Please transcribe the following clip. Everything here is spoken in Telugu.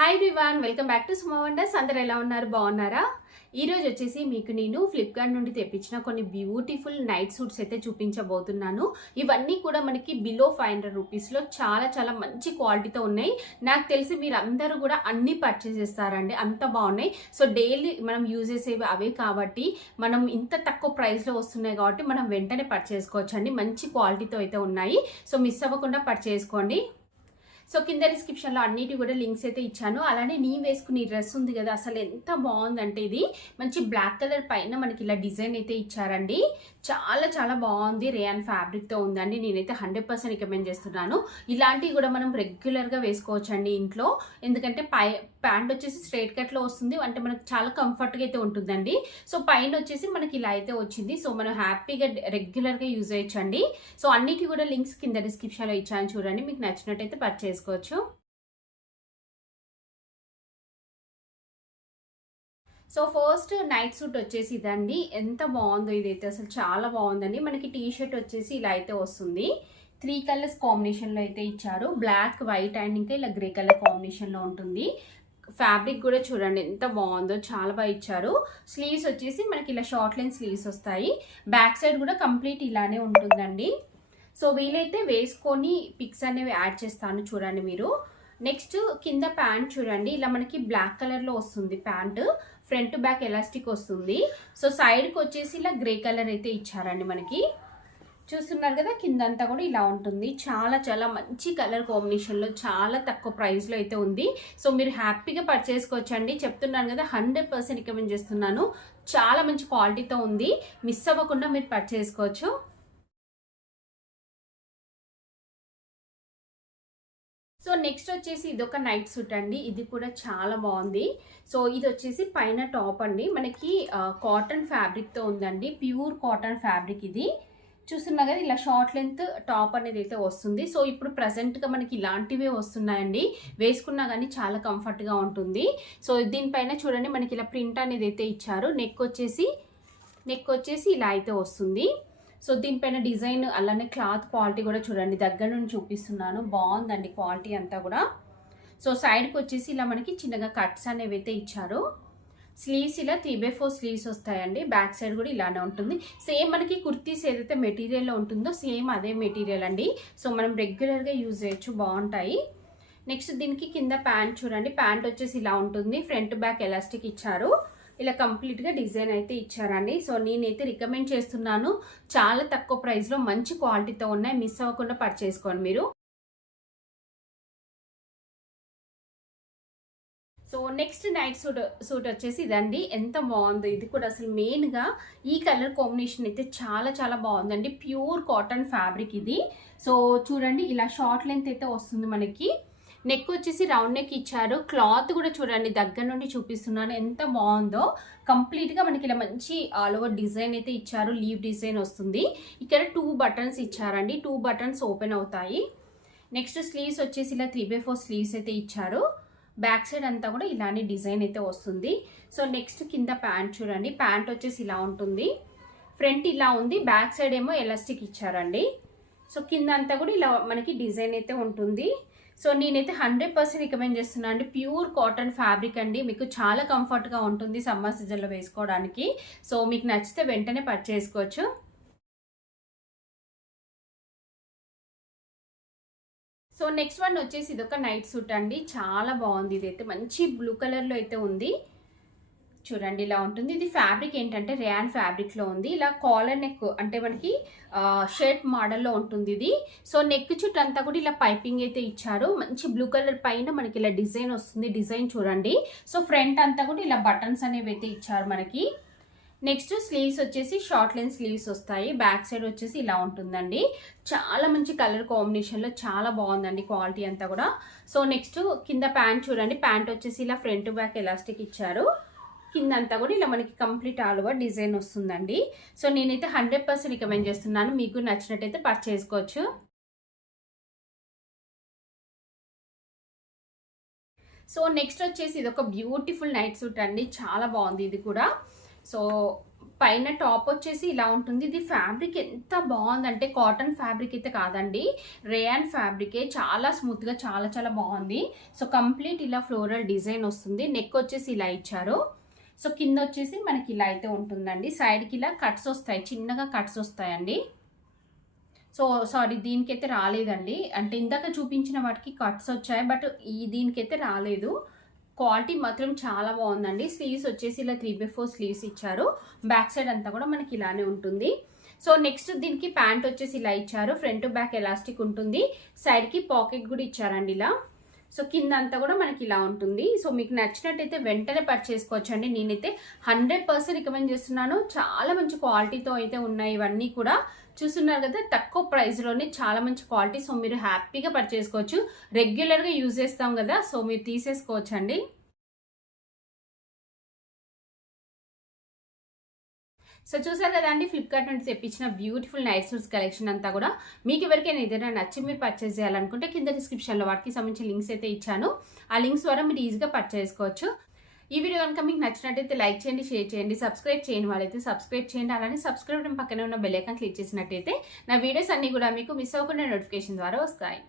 Hi everyone, welcome back to Suma wonders. అందరూ ఎలా ఉన్నారు? బాగున్నారా? ఈ రోజు వచ్చేసి మీకు నేను ఫ్లిప్కార్ట్ నుండి తెప్పించిన కొన్ని బ్యూటిఫుల్ నైట్ సూట్స్ అయితే చూపించబోతున్నాను. ఇవన్నీ కూడా మనకి బిలో 500 రూపీస్లో చాలా చాలా మంచి క్వాలిటీతో ఉన్నాయి. నాకు తెలిసి మీరు అందరూ కూడా అన్ని పర్చేస్ చేస్తారండి, అంత బాగున్నాయి. సో డైలీ మనం యూజ్ చేసేవి అవే కాబట్టి మనం ఇంత తక్కువ ప్రైస్లో వస్తున్నాయి కాబట్టి మనం వెంటనే పర్చేస్ చేసుకోవచ్చు అండి. మంచి క్వాలిటీతో అయితే ఉన్నాయి. సో మిస్ అవ్వకుండా పర్చేస్ చేసుకోండి. సో కింద డిస్క్రిప్షన్లో అన్నిటి కూడా లింక్స్ అయితే ఇచ్చాను. అలానే నేను వేసుకునే డ్రెస్ ఉంది కదా, అసలు ఎంత బాగుందంటే ఇది మంచి బ్లాక్ కలర్ పైన మనకి ఇలా డిజైన్ అయితే ఇచ్చారండి. చాలా చాలా బాగుంది. రేయాన్ ఫ్యాబ్రిక్తో ఉందండి. నేనైతే 100% రికమెండ్ చేస్తున్నాను. ఇలాంటివి కూడా మనం రెగ్యులర్గా వేసుకోవచ్చు అండి ఇంట్లో. ఎందుకంటే ప్యాంట్ వచ్చేసి స్ట్రైట్ కట్లో వస్తుంది, అంటే మనకు చాలా కంఫర్ట్గా అయితే ఉంటుందండి. సో పైన వచ్చేసి మనకి ఇలా అయితే వచ్చింది. సో మనం హ్యాపీగా రెగ్యులర్గా యూజ్ చేయొచ్చండి. సో అన్నిటి కూడా లింక్స్ కింద డిస్క్రిప్షన్లో ఇచ్చాను, చూడండి. మీకు నచ్చినట్టయితే పర్చేస్ చేసుకోవచ్చు. సో ఫస్ట్ నైట్ సూట్ వచ్చేసి ఇదండి. ఎంత బాగుందో ఇదైతే, అసలు చాలా బాగుందండి. మనకి టీ షర్ట్ వచ్చేసి ఇలా అయితే వస్తుంది. 3 కలర్స్ కాంబినేషన్లో అయితే ఇచ్చారు. బ్లాక్, వైట్ అండ్ ఇంకా ఇలా గ్రే కలర్ కాంబినేషన్లో ఉంటుంది. ఫ్యాబ్రిక్ కూడా చూడండి ఎంత బాగుందో, చాలా బాగా ఇచ్చారు. స్లీవ్స్ వచ్చేసి మనకి ఇలా షార్ట్ లెంత్ స్లీవ్స్ వస్తాయి. బ్యాక్ సైడ్ కూడా కంప్లీట్ ఇలానే ఉంటుందండి. సో వీలైతే వేసుకొని పిక్స్ అనేవి యాడ్ చేస్తాను, చూడండి మీరు. నెక్స్ట్ కింద ప్యాంట్ చూడండి, ఇలా మనకి బ్లాక్ కలర్లో వస్తుంది ప్యాంట్. ఫ్రంట్ బ్యాక్ ఎలాస్టిక్ వస్తుంది. సో సైడ్కి వచ్చేసి ఇలా గ్రే కలర్ అయితే ఇచ్చారండి మనకి. చూస్తున్నారు కదా, కిందంతా కూడా ఇలా ఉంటుంది. చాలా చాలా మంచి కలర్ కాంబినేషన్లో చాలా తక్కువ ప్రైస్లో అయితే ఉంది. సో మీరు హ్యాపీగా పర్చేస్ చేసుకోవచ్చండి. చెప్తున్నాను కదా, 100% రికమెండ్ చేస్తున్నాను. చాలా మంచి క్వాలిటీతో ఉంది. మిస్ అవ్వకుండా మీరు పర్చేస్ చేసుకోవచ్చు. సో నెక్స్ట్ వచ్చేసి ఇదొక నైట్ సూట్ అండి. ఇది కూడా చాలా బాగుంది. సో ఇది వచ్చేసి పైన టాప్ అండి, మనకి కాటన్ ఫ్యాబ్రిక్తో ఉందండి. ప్యూర్ కాటన్ ఫ్యాబ్రిక్ ఇది. చూస్తున్నా కదా, ఇలా షార్ట్ లెంత్ టాప్ అనేది అయితే వస్తుంది. సో ఇప్పుడు ప్రజెంట్గా మనకి ఇలాంటివే వస్తున్నాయండి. వేసుకున్నా కానీ చాలా కంఫర్ట్గా ఉంటుంది. సో దీనిపైన చూడండి మనకి ఇలా ప్రింట్ అనేది అయితే ఇచ్చారు. నెక్ వచ్చేసి ఇలా అయితే వస్తుంది. సో దీనిపైన డిజైన్ అలానే క్లాత్ క్వాలిటీ కూడా చూడండి, దగ్గర నుండి చూపిస్తున్నాను. బాగుందండి క్వాలిటీ అంతా కూడా. సో సైడ్కి వచ్చేసి ఇలా మనకి చిన్నగా కట్స్ అనేవి అయితే ఇచ్చారు. స్లీవ్స్ ఇలా 3/4 స్లీవ్స్ వస్తాయండి. బ్యాక్ సైడ్ కూడా ఇలానే ఉంటుంది. సేమ్ మనకి కుర్తీస్ ఏదైతే మెటీరియల్లో ఉంటుందో సేమ్ అదే మెటీరియల్ అండి. సో మనం రెగ్యులర్గా యూజ్ చేయొచ్చు, బాగుంటాయి. నెక్స్ట్ దీనికి కింద ప్యాంట్ చూడండి. ప్యాంట్ వచ్చేసి ఇలా ఉంటుంది. ఫ్రంట్ బ్యాక్ ఎలాస్టిక్ ఇచ్చారు. ఇలా కంప్లీట్గా డిజైన్ అయితే ఇచ్చారండి. సో నేనైతే రికమెండ్ చేస్తున్నాను. చాలా తక్కువ ప్రైస్లో మంచి క్వాలిటీతో ఉన్నాయి. మిస్ అవ్వకుండా పర్చేస్ చేసుకోండి మీరు. సో నెక్స్ట్ నైట్ సూట్ వచ్చేసి ఇదండి. ఎంత బాగుందో ఇది కూడా. అసలు మెయిన్గా ఈ కలర్ కాంబినేషన్ అయితే చాలా చాలా బాగుందండి. ప్యూర్ కాటన్ ఫ్యాబ్రిక్ ఇది. సో చూడండి, ఇలా షార్ట్ లెంత్ అయితే వస్తుంది మనకి. నెక్ వచ్చేసి రౌండ్ నెక్ ఇచ్చారు. క్లాత్ కూడా చూడండి, దగ్గర నుండి చూపిస్తున్నాను ఎంత బాగుందో. కంప్లీట్గా మనకి ఇలా మంచి ఆల్ ఓవర్ డిజైన్ అయితే ఇచ్చారు. లీవ్ డిజైన్ వస్తుంది. ఇక్కడ 2 బటన్స్ ఇచ్చారండి. 2 బటన్స్ ఓపెన్ అవుతాయి. నెక్స్ట్ స్లీవ్స్ వచ్చేసి ఇలా 3/4 స్లీవ్స్ అయితే ఇచ్చారు. బ్యాక్ సైడ్ అంతా కూడా ఇలానే డిజైన్ అయితే వస్తుంది. సో నెక్స్ట్ కింద ప్యాంట్ చూడండి. ప్యాంట్ వచ్చేసి ఇలా ఉంటుంది. ఫ్రంట్ ఇలా ఉంది, బ్యాక్ సైడ్ ఏమో ఎలాస్టిక్ ఇచ్చారండి. సో కింద అంతా కూడా ఇలా మనకి డిజైన్ అయితే ఉంటుంది. సో నేనైతే 100% రికమెండ్ చేస్తున్నాను అండి. ప్యూర్ కాటన్ ఫ్యాబ్రిక్ అండి. మీకు చాలా కంఫర్ట్గా ఉంటుంది సమ్మర్ సీజన్లో వేసుకోవడానికి. సో మీకు నచ్చితే వెంటనే పర్చేస్ చేసుకోవచ్చు. సో నెక్స్ట్ వన్ వచ్చేసి ఇదొక నైట్ సూట్ అండి. చాలా బాగుంది. ఇదైతే మంచి బ్లూ కలర్లో అయితే ఉంది. చూడండి ఇలా ఉంటుంది. ఇది ఫ్యాబ్రిక్ ఏంటంటే రేయాన్ ఫ్యాబ్రిక్లో ఉంది. ఇలా కాలర్ నెక్ అంటే మనకి షర్ట్ మోడల్లో ఉంటుంది ఇది. సో నెక్ చుట్టూ అంతా కూడా ఇలా పైపింగ్ అయితే ఇచ్చారు. మంచి బ్లూ కలర్ పైన మనకి ఇలా డిజైన్ వస్తుంది. డిజైన్ చూడండి. సో ఫ్రంట్ అంతా కూడా ఇలా బటన్స్ అనేవి అయితే ఇచ్చారు మనకి. నెక్స్ట్ స్లీవ్స్ వచ్చేసి షార్ట్ లెంత్ స్లీవ్స్ వస్తాయి. బ్యాక్ సైడ్ వచ్చేసి ఇలా ఉంటుందండి. చాలా మంచి కలర్ కాంబినేషన్లో చాలా బాగుందండి క్వాలిటీ అంతా కూడా. సో నెక్స్ట్ కింద ప్యాంట్ చూడండి. ప్యాంట్ వచ్చేసి ఇలా ఫ్రంట్ బ్యాక్ ఎలాస్టిక్ ఇచ్చారు. కిందంతా కూడా ఇలా మనకి కంప్లీట్ ఆల్ ఓవర్ డిజైన్ వస్తుందండి. సో నేనైతే 100% రికమెండ్ చేస్తున్నాను. మీకు నచ్చినట్టయితే పర్చేస్ చేసుకోవచ్చు. సో నెక్స్ట్ వచ్చేసి ఇది ఒక బ్యూటిఫుల్ నైట్ సూట్ అండి. చాలా బాగుంది ఇది కూడా. సో పైన టాప్ వచ్చేసి ఇలా ఉంటుంది. ఇది ఫ్యాబ్రిక్ ఎంత బాగుందంటే కాటన్ ఫ్యాబ్రిక్ అయితే కాదండి, రేయాన్ ఫ్యాబ్రికే. చాలా స్మూత్గా చాలా చాలా బాగుంది. సో కంప్లీట్ ఇలా ఫ్లోరల్ డిజైన్ వస్తుంది. నెక్ వచ్చేసి ఇలా ఇచ్చారు. సో కింద వచ్చేసి మనకి ఇలా అయితే ఉంటుందండి. సైడ్కి ఇలా కట్స్ వస్తాయి, చిన్నగా కట్స్ వస్తాయండి. సో సారీ, దీనికైతే రాలేదండి. అంటే ఇందాక చూపించిన వాటికి కట్స్ వచ్చాయి, బట్ దీనికైతే రాలేదు. క్వాలిటీ మాత్రం చాలా బాగుందండి. స్లీవ్స్ వచ్చేసి ఇలా 3/4 స్లీవ్స్ ఇచ్చారు. బ్యాక్ సైడ్ అంతా కూడా మనకి ఇలానే ఉంటుంది. సో నెక్స్ట్ దీనికి ప్యాంట్ వచ్చేసి ఇలా ఇచ్చారు. ఫ్రంట్ టు బ్యాక్ ఎలాస్టిక్ ఉంటుంది. సైడ్కి పాకెట్ కూడా ఇచ్చారండి ఇలా. సో కింద అంతా కూడా మనకి ఇలా ఉంటుంది. సో మీకు నచ్చినట్టయితే వెంటనే పర్చేస్ చేసుకోవచ్చండి. నేనైతే 100% రికమెండ్ చేస్తున్నాను. చాలా మంచి క్వాలిటీతో అయితే ఉన్నాయి ఇవన్నీ కూడా. చూస్తున్నారు కదా, తక్కువ ప్రైస్లోనే చాలా మంచి క్వాలిటీ. సో మీరు హ్యాపీగా పర్చేస్ చేసుకోవచ్చు. రెగ్యులర్గా యూజ్ చేస్తాం కదా, సో మీరు తీసేసుకోవచ్చండి. సో చూసారు కదా అండి, ఫ్లిప్కార్ట్ నుంచి తెప్పించిన బ్యూటిఫుల్ నైట్ సూట్స్ కలెక్షన్ అంతా కూడా. మీకు ఎవరికైనా ఏదైనా నచ్చి మీరు పర్చేస్ చేయాలనుకుంటే కింద డిస్క్రిప్షన్లో వాటికి సంబంధించిన లింక్స్ అయితే ఇచ్చాను. ఆ లింక్స్ ద్వారా మీరు ఈజీగా పర్చేస్ చేసుకోవచ్చు. ఈ వీడియో కనుక మీకు నచ్చినట్టయితే లైక్ చేయండి, షేర్ చేయండి, సబ్స్క్రైబ్ చేయని వాళ్ళైతే సబ్స్క్రైబ్ చేయండి. అలానే సబ్స్క్రైబ్ పక్కనే ఉన్న బెల్ ఐకాన్ క్లిక్ చేసినట్టయితే నా వీడియోస్ అన్ని కూడా మీకు మిస్ అవ్వకుండా నోటిఫికేషన్ ద్వారా వస్తాయి.